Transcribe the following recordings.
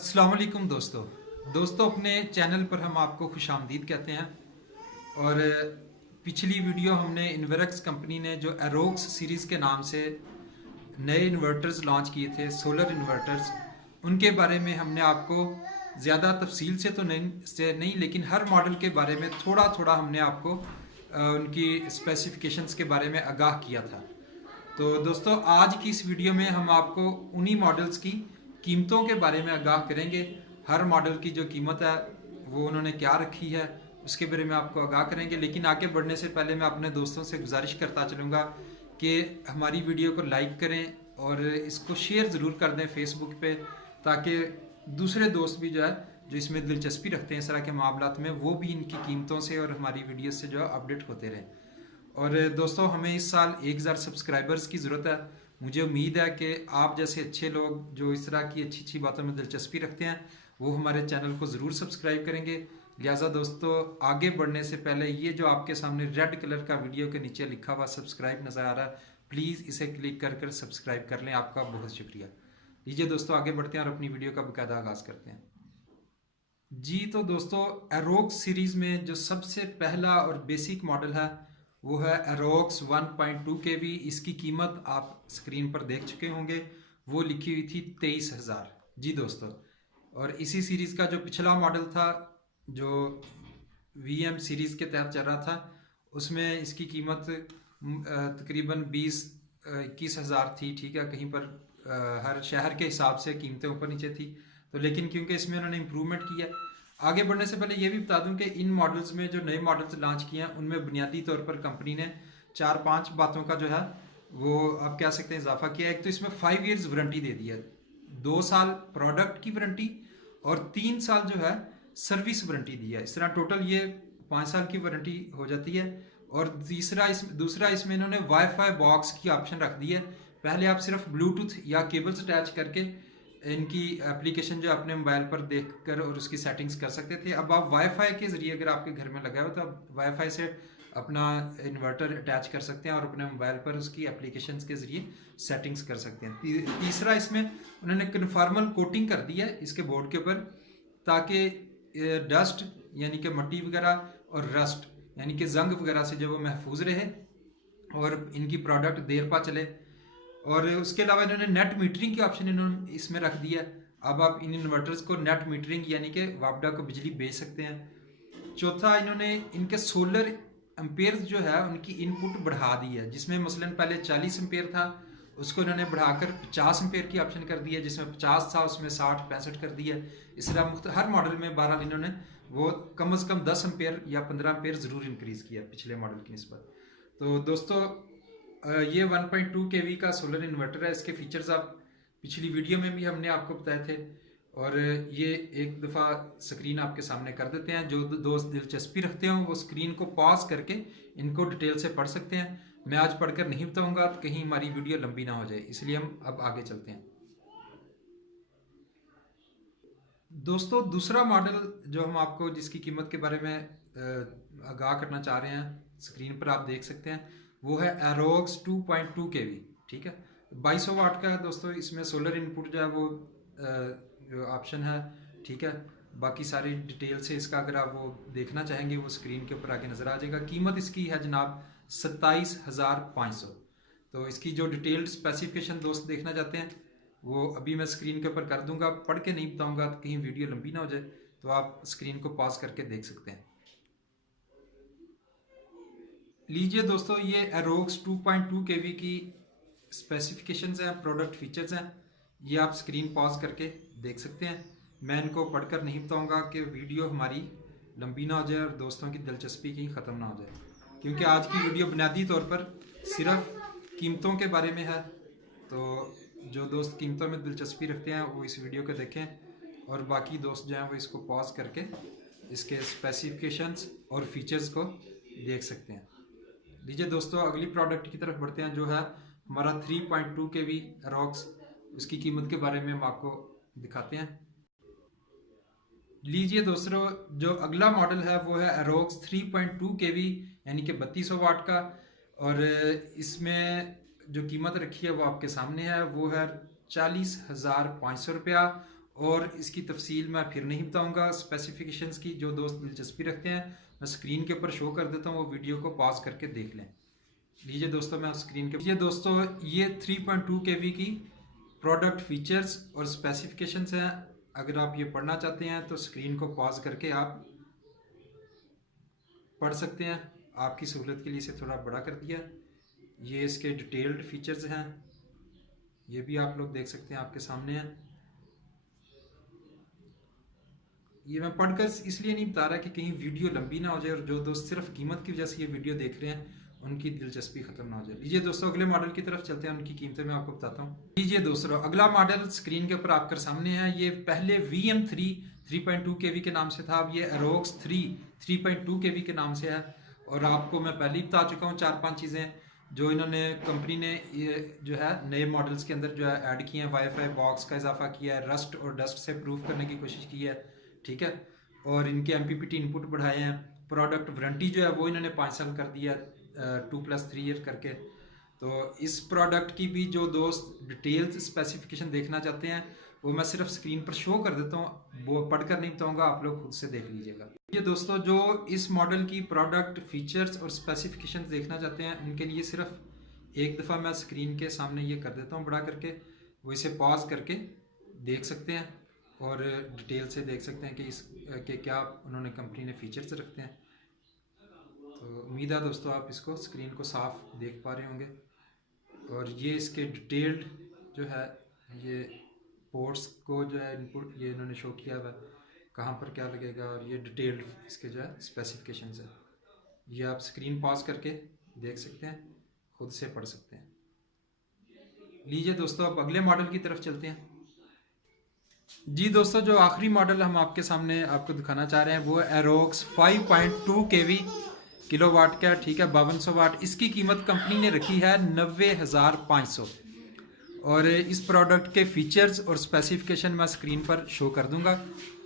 अस्सलाम वालेकुम दोस्तों अपने चैनल पर हम आपको खुशामदीद कहते हैं। और पिछली वीडियो हमने इन्वेरक्स कंपनी ने जो एरोक्स सीरीज़ के नाम से नए इन्वर्टर्स लॉन्च किए थे, सोलर इन्वर्टर्स, उनके बारे में हमने आपको ज़्यादा तफसील से नहीं लेकिन हर मॉडल के बारे में थोड़ा थोड़ा हमने आपको उनकी स्पेसिफिकेशंस के बारे में आगाह किया था। तो दोस्तों आज की इस वीडियो में हम आपको उन्हीं मॉडल्स की कीमतों के बारे में आगाह करेंगे। हर मॉडल की जो कीमत है वो उन्होंने क्या रखी है उसके बारे में आपको आगाह करेंगे। लेकिन आगे बढ़ने से पहले मैं अपने दोस्तों से गुजारिश करता चलूँगा कि हमारी वीडियो को लाइक करें और इसको शेयर ज़रूर कर दें फेसबुक पे, ताकि दूसरे दोस्त भी जो है जो इसमें दिलचस्पी रखते हैं इस तरह के मामलात में, वो भी इनकी कीमतों से और हमारी वीडियो से जो है अपडेट होते रहें। और दोस्तों हमें इस साल 1000 सब्सक्राइबर्स की ज़रूरत है। मुझे उम्मीद है कि आप जैसे अच्छे लोग जो इस तरह की अच्छी अच्छी बातों में दिलचस्पी रखते हैं वो हमारे चैनल को ज़रूर सब्सक्राइब करेंगे। लिहाजा दोस्तों आगे बढ़ने से पहले ये जो आपके सामने रेड कलर का वीडियो के नीचे लिखा हुआ सब्सक्राइब नज़र आ रहा है, प्लीज़ इसे क्लिक कर कर सब्सक्राइब कर लें। आपका बहुत शुक्रिया। लीजिए दोस्तों आगे बढ़ते हैं और अपनी वीडियो का बाकायदा आगाज़ करते हैं। जी तो दोस्तों एरोक्स सीरीज़ में जो सबसे पहला और बेसिक मॉडल है वो है एरोक्स 1.2 केवी। इसकी कीमत आप स्क्रीन पर देख चुके होंगे, वो लिखी हुई थी 23,000। जी दोस्तों, और इसी सीरीज़ का जो पिछला मॉडल था जो VM सीरीज़ के तहत चल रहा था उसमें इसकी कीमत तकरीबन 20-21,000 थी। ठीक है, कहीं पर हर शहर के हिसाब से कीमतें ऊपर नीचे थी। तो लेकिन क्योंकि इसमें उन्होंने इम्प्रूवमेंट किया। आगे बढ़ने से पहले ये भी बता दूं कि इन मॉडल्स में जो नए मॉडल्स लॉन्च किए हैं उनमें बुनियादी तौर पर कंपनी ने 4-5 बातों का जो है वो आप कह सकते हैं इजाफा किया है। एक तो इसमें 5 ईयर्स वारंटी दे दी है, 2 साल प्रोडक्ट की वारंटी और 3 साल जो है सर्विस वारंटी दी है। इस तरह टोटल ये 5 साल की वारंटी हो जाती है। और दूसरा इसमें इन्होंने वाईफाई बॉक्स की ऑप्शन रख दी है। पहले आप सिर्फ ब्लूटूथ या केबल्स अटैच करके इनकी एप्लीकेशन जो अपने मोबाइल पर देखकर और उसकी सेटिंग्स कर सकते थे। अब आप वाईफाई के ज़रिए अगर आपके घर में लगा हो तो आप वाईफाई से अपना इन्वर्टर अटैच कर सकते हैं और अपने मोबाइल पर उसकी एप्लीकेशंस के ज़रिए सेटिंग्स कर सकते हैं। तीसरा इसमें उन्होंने कन्फॉर्मल कोटिंग कर दी है इसके बोर्ड के ऊपर, ताकि डस्ट यानी कि मिट्टी वगैरह और रस्ट यानी कि जंग वगैरह से जो वो महफूज रहे और इनकी प्रोडक्ट देर पा चले। और उसके अलावा इन्होंने नेट मीटरिंग की ऑप्शन इन्होंने इसमें रख दिया। अब आप इन इन्वर्टर्स को नेट मीटरिंग यानी कि वापडा को बिजली बेच सकते हैं। चौथा, इन्होंने इनके सोलर एम्पेयर्स जो है उनकी इनपुट बढ़ा दी है, जिसमें मसलन पहले 40 एम्पेयर था उसको इन्होंने बढ़ाकर 50 एम्पेयर की ऑप्शन कर दी है, जिसमें 50 था उसमें 60-65 कर दिया। इस तरह हर मॉडल में 12 इन्होंने वो कम अज़ कम 10 एम्पेयर या 15 एम्पेयर ज़रूर इंक्रीज़ किया पिछले मॉडल की निस्बत। तो दोस्तों ये 1.2 केवी का सोलर इन्वर्टर है। इसके फीचर्स आप पिछली वीडियो में भी हमने आपको बताए थे और ये एक दफ़ा स्क्रीन आपके सामने कर देते हैं। जो दोस्त दिलचस्पी रखते हो वो स्क्रीन को पॉज करके इनको डिटेल से पढ़ सकते हैं। मैं आज पढ़कर नहीं बताऊंगा तो कहीं हमारी वीडियो लंबी ना हो जाए, इसलिए हम अब आगे चलते हैं। दोस्तों दूसरा मॉडल जो हम आपको जिसकी कीमत के बारे में आगाह करना चाह रहे हैं स्क्रीन पर आप देख सकते हैं, वो है एरोक्स 2.2 केवी। ठीक है, 2200 वाट का है दोस्तों। इसमें सोलर इनपुट जो है वो ऑप्शन है। ठीक है, बाकी सारी डिटेल से इसका अगर आप वो देखना चाहेंगे वो स्क्रीन के ऊपर आगे नज़र आ जाएगा। कीमत इसकी है जनाब 27,500। तो इसकी जो डिटेल्ड स्पेसिफिकेशन दोस्त देखना चाहते हैं वो अभी मैं स्क्रीन के ऊपर कर दूंगा, पढ़ के नहीं बताऊंगा तो कहीं वीडियो लंबी ना हो जाए, तो आप स्क्रीन को पॉज करके देख सकते हैं। लीजिए दोस्तों, ये एरोक्स 2.2 केवी की स्पेसिफिकेशंस हैं, प्रोडक्ट फीचर्स हैं, ये आप स्क्रीन पॉज करके देख सकते हैं। मैं इनको पढ़कर नहीं बताऊंगा कि वीडियो हमारी लंबी ना हो जाए और दोस्तों की दिलचस्पी कहीं ख़त्म ना हो जाए, क्योंकि आज की वीडियो बुनियादी तौर पर सिर्फ कीमतों के बारे में है। तो जो दोस्त कीमतों में दिलचस्पी रखते हैं वो इस वीडियो को देखें और बाकी दोस्त जो हैं वो इसको पॉज करके इसके स्पेसिफिकेशंस और फीचर्स को देख सकते हैं। लीजिए दोस्तों अगली प्रोडक्ट की तरफ बढ़ते हैं जो है हमारा 3.2 केवी एरोक्स। उसकी कीमत के बारे में हम आपको दिखाते हैं। लीजिए दोस्तों, जो अगला मॉडल है वो है एरोक्स 3.2 केवी यानी कि 3200 वाट का। और इसमें जो कीमत रखी है वो आपके सामने है, वो है 40,500 रुपया। और इसकी तफसील मैं फिर नहीं बताऊंगा। स्पेसिफिकेशंस की जो दोस्त दिलचस्पी रखते हैं मैं स्क्रीन के ऊपर शो कर देता हूँ, वो वीडियो को पॉज करके देख लें। लीजिए दोस्तों, मैं स्क्रीन के लीजिए दोस्तों, ये 3.2 kV की प्रोडक्ट फीचर्स और स्पेसिफिकेशंस हैं। अगर आप ये पढ़ना चाहते हैं तो स्क्रीन को पॉज करके आप पढ़ सकते हैं। आपकी सहूलत के लिए इसे थोड़ा बड़ा कर दिया। ये इसके डिटेल्ड फीचर्स हैं, ये भी आप लोग देख सकते हैं, आपके सामने हैं। ये मैं पढ़कर इसलिए नहीं बता रहा कि कहीं वीडियो लंबी ना हो जाए और जो दोस्त सिर्फ कीमत की वजह से ये वीडियो देख रहे हैं उनकी दिलचस्पी खत्म ना हो जाए। लीजिए दोस्तों, अगले मॉडल की तरफ चलते हैं, उनकी कीमतें मैं आपको बताता हूँ। लीजिए दोस्तों, अगला मॉडल स्क्रीन के ऊपर आपके सामने है। ये पहले VM3 3.2 kV के नाम से था, अब ये एरोक्स 3 3.2 kV के नाम से है। और आपको मैं पहले ही बता चुका हूँ 4-5 चीज़ें जो इन्होंने कंपनी ने ये जो है नए मॉडल्स के अंदर जो है ऐड किए हैं। वाईफाई बॉक्स का इजाफा किया है, रस्ट और डस्ट से प्रूफ करने की कोशिश की है, ठीक है। और इनके MPPT इनपुट बढ़ाए हैं। प्रोडक्ट वारंटी जो है वो इन्होंने 5 साल कर दिया, 2+3 ईयर करके। तो इस प्रोडक्ट की भी जो दोस्त डिटेल्स स्पेसिफिकेशन देखना चाहते हैं वो मैं सिर्फ स्क्रीन पर शो कर देता हूँ, वो पढ़कर नहीं बताऊँगा, आप लोग खुद से देख लीजिएगा। ये दोस्तों, जो इस मॉडल की प्रोडक्ट फीचर्स और स्पेसिफिकेशन देखना चाहते हैं उनके लिए सिर्फ एक दफ़ा मैं स्क्रीन के सामने ये कर देता हूँ बड़ा करके, वो इसे पॉज करके देख सकते हैं और डिटेल से देख सकते हैं कि इस के क्या उन्होंने कंपनी ने फीचर्स रखते हैं। तो उम्मीद है दोस्तों आप इसको स्क्रीन को साफ देख पा रहे होंगे। और ये इसके डिटेल्ड जो है, ये पोर्ट्स को जो है इनपुट ये इन्होंने शो किया हुआ है, कहाँ पर क्या लगेगा, और ये डिटेल्ड इसके जो है स्पेसिफिकेशंस है। ये आप स्क्रीन पॉज करके देख सकते हैं, खुद से पढ़ सकते हैं। लीजिए दोस्तों, अब अगले मॉडल की तरफ चलते हैं। जी दोस्तों, जो आखिरी मॉडल हम आपके सामने आपको दिखाना चाह रहे हैं वो एरोक्स 5.2 kV किलोवाट का, ठीक है, 5200 वाट। इसकी कीमत कंपनी ने रखी है 90,500। और इस प्रोडक्ट के फीचर्स और स्पेसिफिकेशन मैं स्क्रीन पर शो कर दूंगा।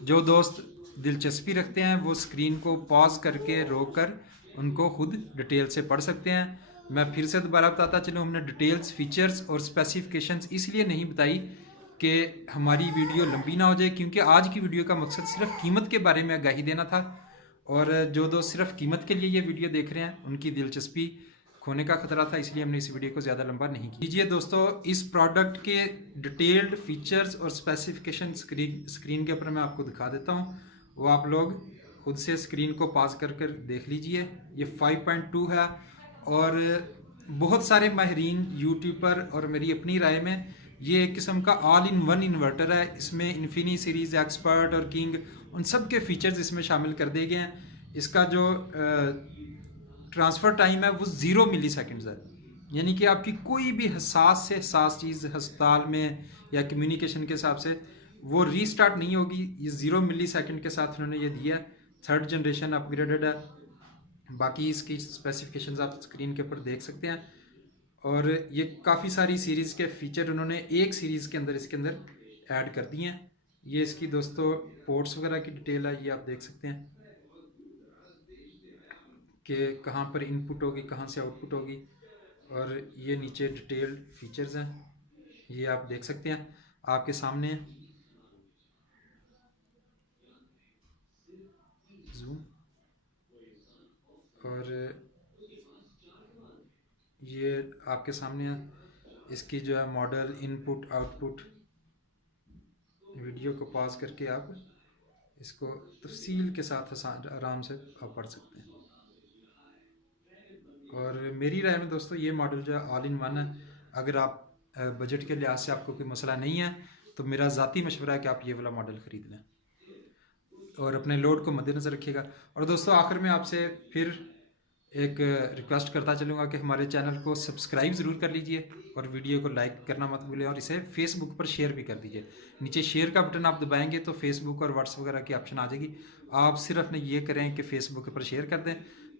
जो दोस्त दिलचस्पी रखते हैं वो स्क्रीन को पॉज करके रोक कर उनको खुद डिटेल से पढ़ सकते हैं। मैं फिर से दोबारा बताता चलूँ, हमने डिटेल्स, फीचर्स और स्पेसिफिकेशंस इसलिए नहीं बताई कि हमारी वीडियो लंबी ना हो जाए, क्योंकि आज की वीडियो का मकसद सिर्फ कीमत के बारे में आगाही देना था। और जो दोस्त सिर्फ कीमत के लिए ये वीडियो देख रहे हैं उनकी दिलचस्पी खोने का खतरा था, इसलिए हमने इस वीडियो को ज़्यादा लंबा नहीं किया। लीजिए दोस्तों, इस प्रोडक्ट के डिटेल्ड फीचर्स और स्पेसिफिकेशन स्क्रीन के ऊपर मैं आपको दिखा देता हूँ, वो आप लोग खुद से स्क्रीन को पास कर देख लीजिए। ये 5.2 है और बहुत सारे माहिरीन यूट्यूबर और मेरी अपनी राय में ये एक किस्म का ऑल इन वन इन्वर्टर है। इसमें इन्फिनी सीरीज़, एक्सपर्ट और किंग, उन सब के फीचर्स इसमें शामिल कर दिए गए हैं। इसका जो ट्रांसफ़र टाइम है वो 0 मिलीसेकंड्स है, यानी कि आपकी कोई भी हसास से हसास चीज़ अस्पताल में या कम्युनिकेशन के हिसाब से वो रीस्टार्ट नहीं होगी। ये 0 मिलीसेकंड के साथ उन्होंने ये दिया। 3rd जनरेशन अपग्रेडेड है। बाकी इसकी स्पेसिफिकेशंस आप स्क्रीन के ऊपर देख सकते हैं। और ये काफ़ी सारी सीरीज़ के फीचर उन्होंने एक सीरीज़ के अंदर इसके अंदर ऐड कर दिए हैं। ये इसकी दोस्तों पोर्ट्स वगैरह की डिटेल है, ये आप देख सकते हैं कि कहाँ पर इनपुट होगी, कहाँ से आउटपुट होगी। और ये नीचे डिटेल्ड फीचर्स हैं, ये आप देख सकते हैं, आपके सामने है। जूम, और ये आपके सामने है। इसकी जो है मॉडल, इनपुट, आउटपुट, वीडियो को पॉज करके आप इसको तफसील के साथ आराम से आप पढ़ सकते हैं। और मेरी राय में दोस्तों ये मॉडल जो है ऑल इन वन है। अगर आप बजट के लिहाज से आपको कोई मसला नहीं है तो मेरा ज़ाती मशवरा है कि आप ये वाला मॉडल ख़रीद लें और अपने लोड को मद्देनज़र रखिएगा। और दोस्तों आखिर में आपसे फिर एक रिक्वेस्ट करता चलूँगा कि हमारे चैनल को सब्सक्राइब ज़रूर कर लीजिए और वीडियो को लाइक करना मत भूलें और इसे फेसबुक पर शेयर भी कर दीजिए। नीचे शेयर का बटन आप दबाएंगे तो फेसबुक और व्हाट्सएप वगैरह की ऑप्शन आ जाएगी। आप सिर्फ ने ये करें कि फेसबुक पर शेयर कर दें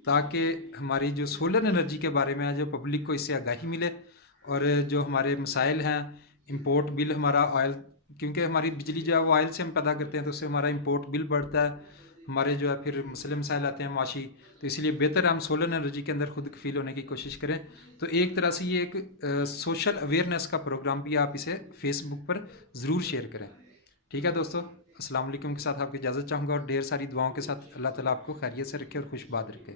ताकि हमारी जो सोलर एनर्जी के बारे में है, जो पब्लिक को इससे आगाही मिले। और जो हमारे मसाइल हैं, इंपोर्ट बिल, हमारा ऑयल, क्योंकि हमारी बिजली जो है वो ऑयल से हम पैदा करते हैं तो उससे हमारा इंपोर्ट बिल बढ़ता है, हमारे जो है फिर मसले मसाइल आते हैं माशी। तो इसलिए बेहतर हम सोलर एनर्जी के अंदर खुद कफील होने की कोशिश करें। तो एक तरह से ये एक सोशल अवेयरनेस का प्रोग्राम भी, आप इसे फेसबुक पर ज़रूर शेयर करें। ठीक है दोस्तों, अस्सलाम वालेकुम के साथ आपकी इजाज़त चाहूँगा और ढेर सारी दुआओं के साथ अल्लाह ताला आपको खैरियत से रखे और खुशबाद रखे।